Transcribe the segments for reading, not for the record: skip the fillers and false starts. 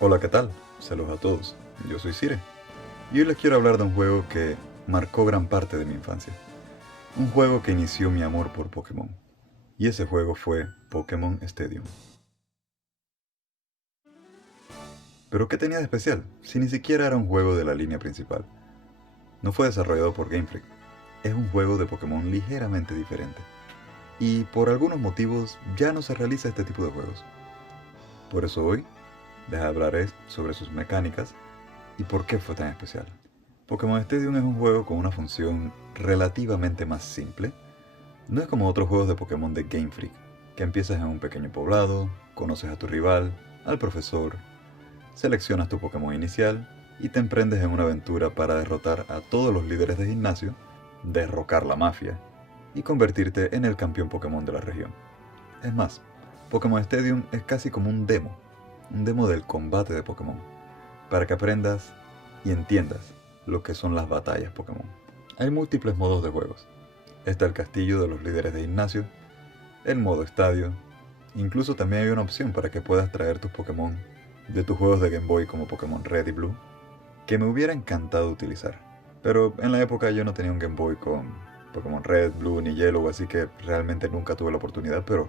Hola, ¿qué tal? Saludos a todos. Yo soy Sire y hoy les quiero hablar de un juego que marcó gran parte de mi infancia. Un juego que inició mi amor por Pokémon. Y ese juego fue Pokémon Stadium. Pero ¿qué tenía de especial? Si ni siquiera era un juego de la línea principal. No fue desarrollado por Game Freak. Es un juego de Pokémon ligeramente diferente. Y por algunos motivos ya no se realiza este tipo de juegos. Por eso hoy les hablaré sobre sus mecánicas y por qué fue tan especial. Pokémon Stadium es un juego con una función relativamente más simple. No es como otros juegos de Pokémon de Game Freak, que empiezas en un pequeño poblado, conoces a tu rival, al profesor, seleccionas tu Pokémon inicial y te emprendes en una aventura para derrotar a todos los líderes de gimnasio, derrocar la mafia y convertirte en el campeón Pokémon de la región. Es más, Pokémon Stadium es casi como un demo del combate de Pokémon, para que aprendas y entiendas lo que son las batallas Pokémon. Hay múltiples modos de juegos. Está el castillo de los líderes de gimnasio, el modo estadio, incluso también hay una opción para que puedas traer tus Pokémon de tus juegos de Game Boy como Pokémon Red y Blue, que me hubiera encantado utilizar. Pero en la época yo no tenía un Game Boy con Pokémon Red, Blue ni Yellow, así que realmente nunca tuve la oportunidad, pero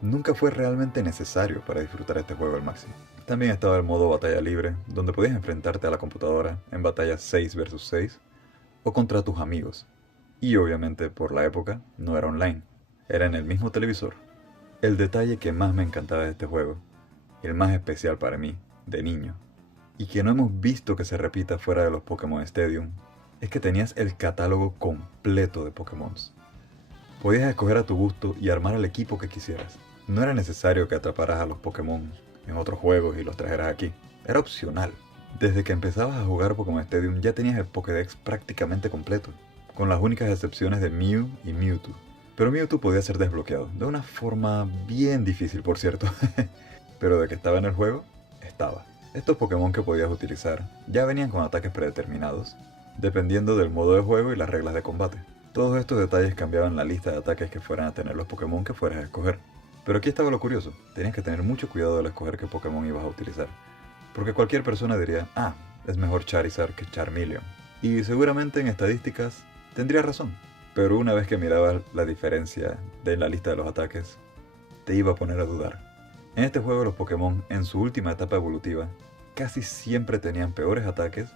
nunca fue realmente necesario para disfrutar este juego al máximo. También estaba el modo batalla libre, donde podías enfrentarte a la computadora en batallas 6 versus 6 o contra tus amigos. Y obviamente por la época no era online, era en el mismo televisor. El detalle que más me encantaba de este juego, el más especial para mí, de niño, y que no hemos visto que se repita fuera de los Pokémon Stadium, es que tenías el catálogo completo de Pokémon. Podías escoger a tu gusto y armar el equipo que quisieras. No era necesario que atraparas a los Pokémon en otros juegos y los trajeras aquí. Era opcional. Desde que empezabas a jugar Pokémon Stadium ya tenías el Pokédex prácticamente completo, con las únicas excepciones de Mew y Mewtwo. Pero Mewtwo podía ser desbloqueado, de una forma bien difícil por cierto. Pero de que estaba en el juego, estaba. Estos Pokémon que podías utilizar ya venían con ataques predeterminados, dependiendo del modo de juego y las reglas de combate. Todos estos detalles cambiaban la lista de ataques que fueran a tener los Pokémon que fueras a escoger. Pero aquí estaba lo curioso, tenías que tener mucho cuidado al escoger qué Pokémon ibas a utilizar. Porque cualquier persona diría, es mejor Charizard que Charmeleon. Y seguramente en estadísticas tendría razón. Pero una vez que mirabas la diferencia de la lista de los ataques, te iba a poner a dudar. En este juego los Pokémon, en su última etapa evolutiva, casi siempre tenían peores ataques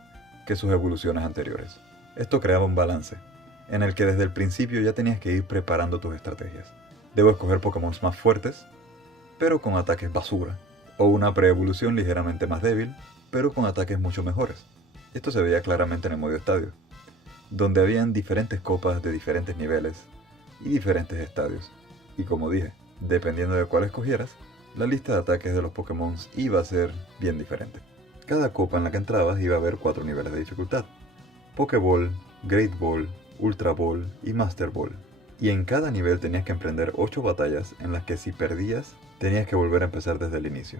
que sus evoluciones anteriores. Esto creaba un balance, en el que desde el principio ya tenías que ir preparando tus estrategias. Debo escoger Pokémon más fuertes, pero con ataques basura, o una preevolución ligeramente más débil, pero con ataques mucho mejores. Esto se veía claramente en el modo estadio, donde habían diferentes copas de diferentes niveles y diferentes estadios. Y como dije, dependiendo de cuál escogieras, la lista de ataques de los Pokémon iba a ser bien diferente. Cada copa en la que entrabas iba a haber 4 niveles de dificultad: Pokéball, Great Ball, Ultra Ball y Master Ball. Y en cada nivel tenías que emprender 8 batallas en las que si perdías, tenías que volver a empezar desde el inicio.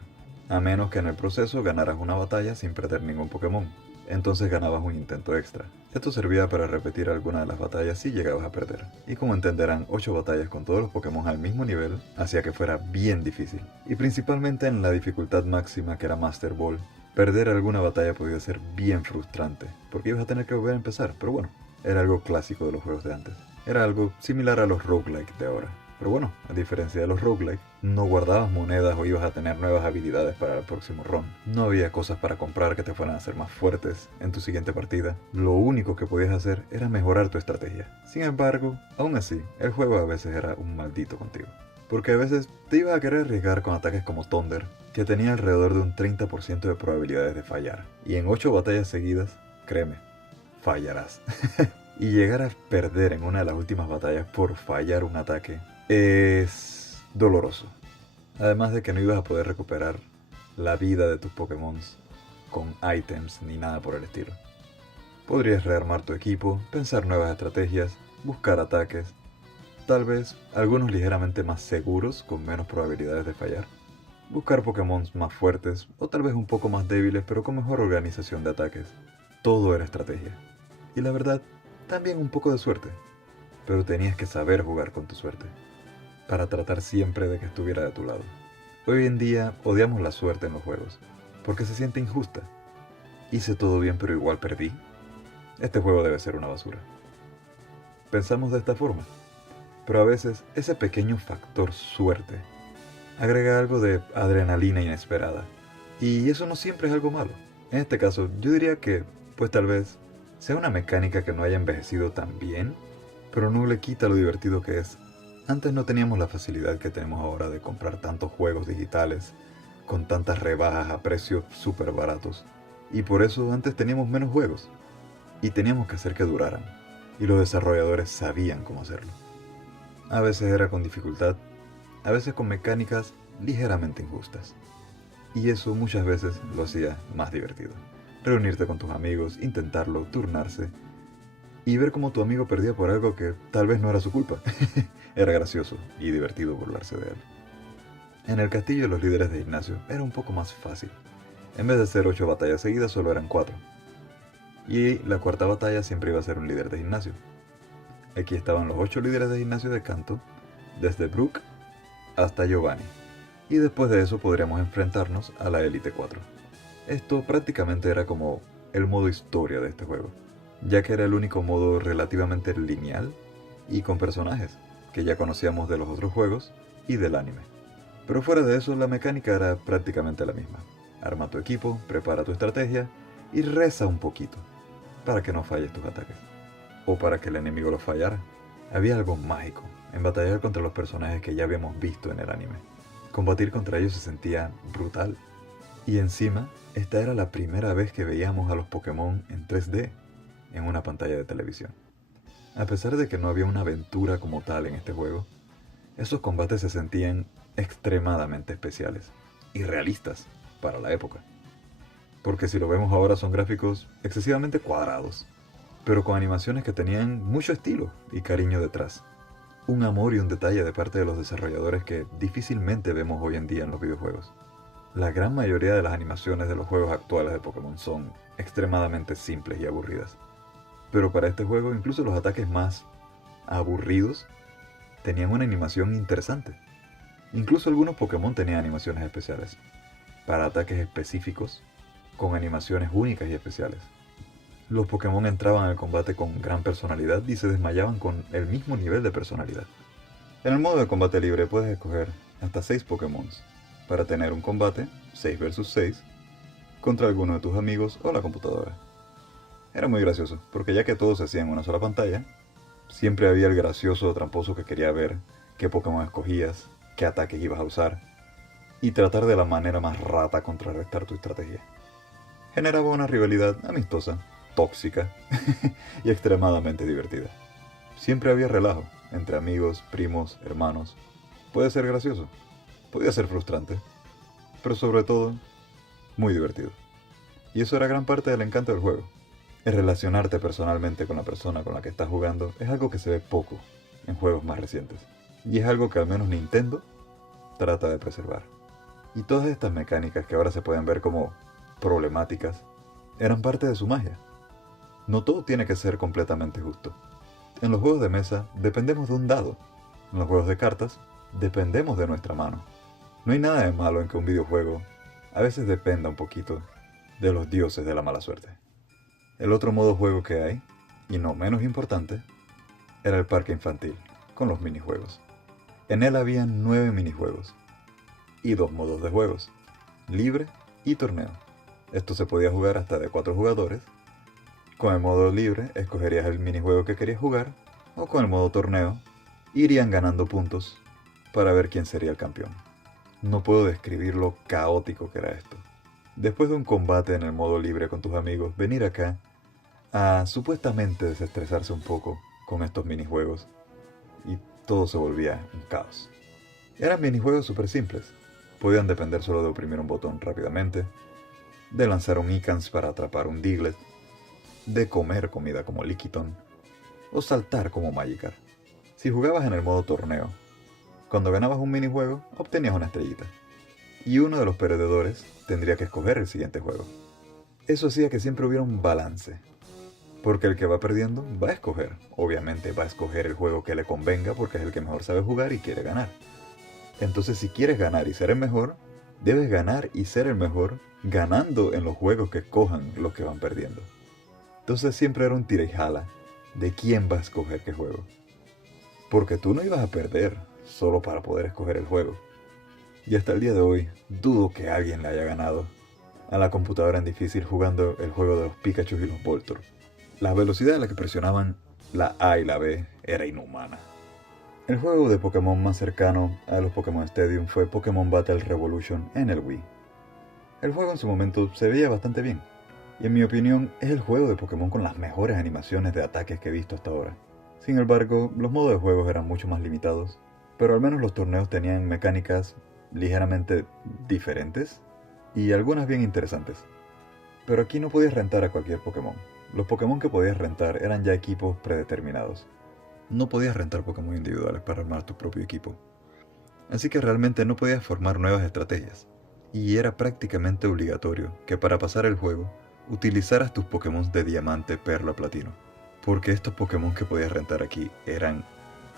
A menos que en el proceso ganaras una batalla sin perder ningún Pokémon. Entonces ganabas un intento extra. Esto servía para repetir alguna de las batallas si llegabas a perder. Y como entenderán, 8 batallas con todos los Pokémon al mismo nivel hacía que fuera bien difícil. Y principalmente en la dificultad máxima, que era Master Ball, perder alguna batalla podía ser bien frustrante, porque ibas a tener que volver a empezar, pero bueno, era algo clásico de los juegos de antes. Era algo similar a los roguelike de ahora. Pero bueno, a diferencia de los roguelike, no guardabas monedas o ibas a tener nuevas habilidades para el próximo run. No había cosas para comprar que te fueran a hacer más fuertes en tu siguiente partida. Lo único que podías hacer era mejorar tu estrategia. Sin embargo, aún así, el juego a veces era un maldito contigo. Porque a veces te ibas a querer arriesgar con ataques como Thunder, que tenía alrededor de un 30% de probabilidades de fallar. Y en 8 batallas seguidas, créeme, fallarás. Y llegar a perder en una de las últimas batallas por fallar un ataque es doloroso. Además de que no ibas a poder recuperar la vida de tus Pokémon con ítems ni nada por el estilo. Podrías rearmar tu equipo, pensar nuevas estrategias, buscar ataques, tal vez algunos ligeramente más seguros con menos probabilidades de fallar, buscar Pokémon más fuertes o tal vez un poco más débiles pero con mejor organización de ataques. Todo era estrategia. Y la verdad, también un poco de suerte. Pero tenías que saber jugar con tu suerte, para tratar siempre de que estuviera de tu lado. Hoy en día odiamos la suerte en los juegos. porque se siente injusta. Hice todo bien pero igual perdí. Este juego debe ser una basura. Pensamos de esta forma, pero a veces ese pequeño factor suerte agrega algo de adrenalina inesperada. Y eso no siempre es algo malo. En este caso, yo diría que, pues tal vez, sea una mecánica que no haya envejecido tan bien, pero no le quita lo divertido que es. Antes no teníamos la facilidad que tenemos ahora de comprar tantos juegos digitales, con tantas rebajas a precios súper baratos. Y por eso antes teníamos menos juegos. Y teníamos que hacer que duraran. Y los desarrolladores sabían cómo hacerlo. A veces era con dificultad, a veces con mecánicas ligeramente injustas. Y eso muchas veces lo hacía más divertido. Reunirte con tus amigos, intentarlo, turnarse y ver cómo tu amigo perdía por algo que tal vez no era su culpa. Era gracioso y divertido burlarse de él. En el castillo de los líderes de gimnasio era un poco más fácil. En vez de hacer 8 batallas seguidas, solo eran 4. Y la cuarta batalla siempre iba a ser un líder de gimnasio. Aquí estaban los 8 líderes de gimnasio de Kanto, desde Brook hasta Giovanni. Y después de eso podríamos enfrentarnos a la Elite 4. Esto prácticamente era como el modo historia de este juego, ya que era el único modo relativamente lineal y con personajes que ya conocíamos de los otros juegos y del anime. Pero fuera de eso, la mecánica era prácticamente la misma. Arma tu equipo, prepara tu estrategia y reza un poquito para que no falles tus ataques, o para que el enemigo los fallara. Había algo mágico en batallar contra los personajes que ya habíamos visto en el anime. Combatir contra ellos se sentía brutal. Y encima, esta era la primera vez que veíamos a los Pokémon en 3D en una pantalla de televisión. A pesar de que no había una aventura como tal en este juego, esos combates se sentían extremadamente especiales y realistas para la época. Porque si lo vemos ahora son gráficos excesivamente cuadrados, pero con animaciones que tenían mucho estilo y cariño detrás. Un amor y un detalle de parte de los desarrolladores que difícilmente vemos hoy en día en los videojuegos. La gran mayoría de las animaciones de los juegos actuales de Pokémon son extremadamente simples y aburridas. Pero para este juego, incluso los ataques más aburridos tenían una animación interesante. Incluso algunos Pokémon tenían animaciones especiales, para ataques específicos, con animaciones únicas y especiales. Los Pokémon entraban al combate con gran personalidad y se desmayaban con el mismo nivel de personalidad. En el modo de combate libre puedes escoger hasta 6 Pokémon para tener un combate 6 vs 6 contra alguno de tus amigos o la computadora. Era muy gracioso, porque ya que todo se hacía en una sola pantalla, siempre había el gracioso o tramposo que quería ver qué Pokémon escogías, qué ataques ibas a usar, y tratar de la manera más rata contrarrestar tu estrategia. Generaba una rivalidad amistosa, tóxica y extremadamente divertida. Siempre había relajo entre amigos, primos, hermanos. Puede ser gracioso, podía ser frustrante, pero sobre todo, muy divertido. Y eso era gran parte del encanto del juego. El relacionarte personalmente con la persona con la que estás jugando es algo que se ve poco en juegos más recientes. Y es algo que al menos Nintendo trata de preservar. Y todas estas mecánicas que ahora se pueden ver como problemáticas eran parte de su magia. No todo tiene que ser completamente justo. En los juegos de mesa dependemos de un dado. En los juegos de cartas dependemos de nuestra mano. No hay nada de malo en que un videojuego a veces dependa un poquito de los dioses de la mala suerte. El otro modo juego que hay, y no menos importante, era el parque infantil, con los minijuegos. En él habían 9 minijuegos, y 2 modos de juegos, libre y torneo. Esto se podía jugar hasta de 4 jugadores. Con el modo libre escogerías el minijuego que querías jugar, o con el modo torneo, irían ganando puntos para ver quién sería el campeón. No puedo describir lo caótico que era esto. Después de un combate en el modo libre con tus amigos, venir acá a supuestamente desestresarse un poco con estos minijuegos, y todo se volvía un caos. Eran minijuegos súper simples. Podían depender solo de oprimir un botón rápidamente, de lanzar un Icans para atrapar un Diglett, de comer comida como Lickitung, o saltar como Magikarp. Si jugabas en el modo torneo, cuando ganabas un minijuego, obtenías una estrellita, y uno de los perdedores tendría que escoger el siguiente juego. Eso hacía que siempre hubiera un balance, porque el que va perdiendo va a escoger. Obviamente va a escoger el juego que le convenga porque es el que mejor sabe jugar y quiere ganar. Entonces si quieres ganar y ser el mejor, Debes ganar y ser el mejor ganando en los juegos que escojan los que van perdiendo. Entonces siempre era un tira y jala de quién va a escoger qué juego. Porque tú no ibas a perder solo para poder escoger el juego. Y hasta el día de hoy dudo que alguien le haya ganado a la computadora en difícil jugando el juego de los Pikachu y los Voltorb. La velocidad a la que presionaban la A y la B era inhumana. El juego de Pokémon más cercano a los Pokémon Stadium fue Pokémon Battle Revolution en el Wii. El juego en su momento se veía bastante bien, y en mi opinión es el juego de Pokémon con las mejores animaciones de ataques que he visto hasta ahora. Sin embargo, los modos de juego eran mucho más limitados, pero al menos los torneos tenían mecánicas ligeramente diferentes y algunas bien interesantes. Pero aquí no podías rentar a cualquier Pokémon. Los Pokémon que podías rentar eran ya equipos predeterminados. No podías rentar Pokémon individuales para armar tu propio equipo. Así que realmente no podías formar nuevas estrategias. Y era prácticamente obligatorio que para pasar el juego utilizaras tus Pokémon de diamante, perla, platino. Porque estos Pokémon que podías rentar aquí eran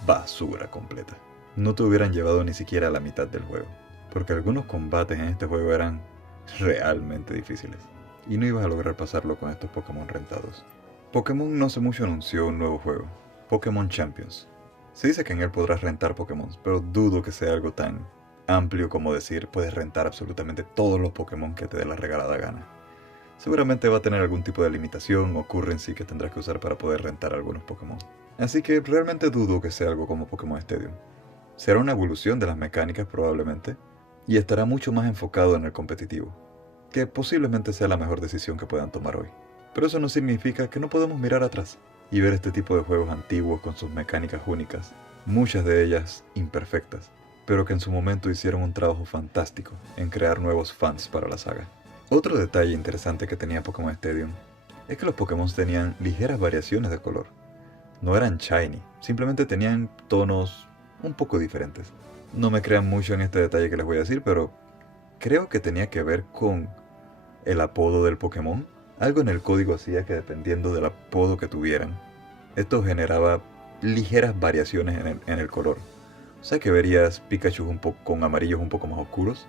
basura completa. No te hubieran llevado ni siquiera a la mitad del juego. Porque algunos combates en este juego eran realmente difíciles. Y no ibas a lograr pasarlo con estos Pokémon rentados. Pokémon no hace mucho anunció un nuevo juego, Pokémon Champions. Se dice que en él podrás rentar Pokémon, pero dudo que sea algo tan amplio como decir puedes rentar absolutamente todos los Pokémon que te dé la regalada gana. Seguramente va a tener algún tipo de limitación o currency que tendrás que usar para poder rentar algunos Pokémon. Así que realmente dudo que sea algo como Pokémon Stadium. Será una evolución de las mecánicas probablemente, y estará mucho más enfocado en el competitivo, que posiblemente sea la mejor decisión que puedan tomar hoy. Pero eso no significa que no podemos mirar atrás y ver este tipo de juegos antiguos con sus mecánicas únicas, muchas de ellas imperfectas, pero que en su momento hicieron un trabajo fantástico en crear nuevos fans para la saga. Otro detalle interesante que tenía Pokémon Stadium es que los Pokémon tenían ligeras variaciones de color. No eran shiny, simplemente tenían tonos un poco diferentes. No me crean mucho en este detalle que les voy a decir, pero creo que tenía que ver con el apodo del Pokémon. Algo en el código hacía que dependiendo del apodo que tuvieran, esto generaba ligeras variaciones en el color. O sea que verías Pikachu un poco con amarillos un poco más oscuros,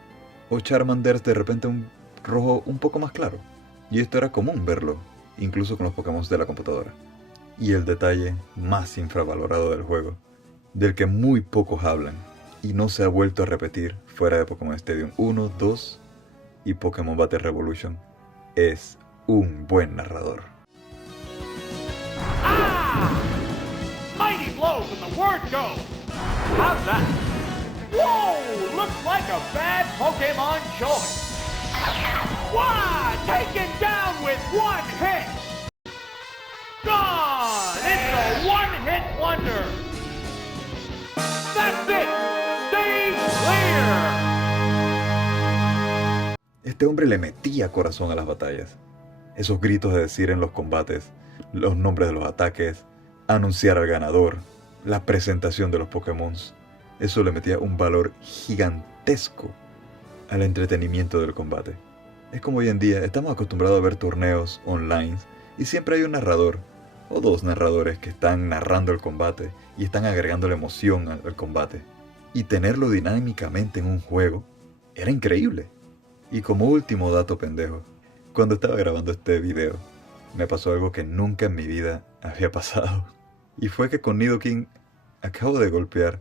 o Charmander de repente un rojo un poco más claro. Y esto era común verlo, incluso con los Pokémon de la computadora. Y el detalle más infravalorado del juego, del que muy pocos hablan, y no se ha vuelto a repetir fuera de Pokémon Stadium 1, 2 y Pokémon Battle Revolution, es un buen narrador. Ah! Mighty blows and the word goes. How's that? Whoa! Looks like a bad Pokemon choice. Wow! Taken down with one hit. Gone! It's a one-hit wonder. That's it. Stay clear. Este hombre le metía corazón a las batallas. Esos gritos de decir en los combates, los nombres de los ataques, anunciar al ganador, la presentación de los Pokémon. Eso le metía un valor gigantesco al entretenimiento del combate. Es como hoy en día, estamos acostumbrados a ver torneos online y siempre hay un narrador o dos narradores que están narrando el combate y están agregando la emoción al combate. Y tenerlo dinámicamente en un juego era increíble. Y como último dato pendejo, cuando estaba grabando este video, me pasó algo que nunca en mi vida había pasado. Y fue que con Nidoking acabo de golpear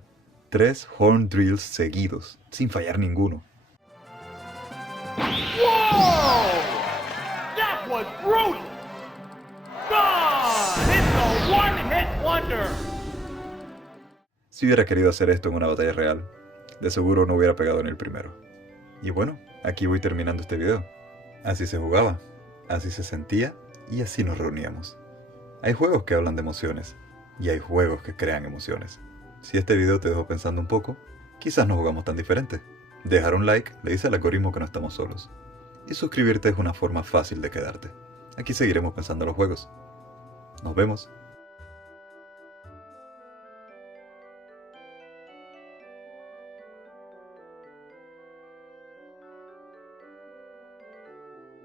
3 Horn Drills seguidos, sin fallar ninguno. Whoa! That was brutal. Gone! It's a one-hit wonder. Si hubiera querido hacer esto en una batalla real, de seguro no hubiera pegado en el primero. Y bueno, aquí voy terminando este video. Así se jugaba, así se sentía y así nos reuníamos. Hay juegos que hablan de emociones y hay juegos que crean emociones. Si este video te dejó pensando un poco, quizás no jugamos tan diferente. Dejar un like le dice al algoritmo que no estamos solos. Y suscribirte es una forma fácil de quedarte. Aquí seguiremos pensando en los juegos. Nos vemos.